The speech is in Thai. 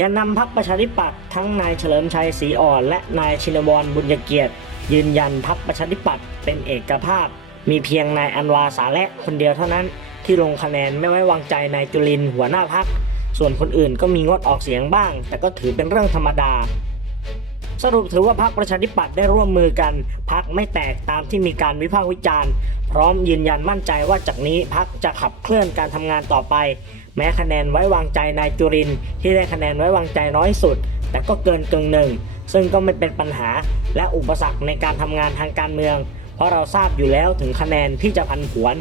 จะนำพักประชาธิปัตย์ทั้งนายเฉลิมชัยศรีอ่อน และนายชินวรบุญเกียรติ ยืนยันพักประชาธิปัตย์เป็นเอกภาพ มีเพียงนายอันวาสาและคนเดียวเท่านั้น ที่ลงคะแนนไม่ไว้วางใจนายจุลินหัวหน้าพักส่วนคนอื่นก็มีงดออกเสียงบ้าง แต่ก็ถือเป็นเรื่องธรรมดา สรุปถือว่าพรรคประชาธิปัตย์ได้ร่วมมือกันพรรคไม่แตกตามที่มีการวิพากษ์วิจารณ์ พร้อมยืนยันมั่นใจว่าจากนี้พรรคจะขับเคลื่อนการทำงานต่อไป แม้คะแนนไว้วางใจนายจุรินที่ได้คะแนนไว้วางใจน้อยสุด แต่ก็เกินกึ่งหนึ่ง ซึ่งก็ไม่เป็นปัญหาและอุปสรรคในการทำงานทางการเมือง เพราะเราทราบอยู่แล้วถึงคะแนนที่จะพันผวน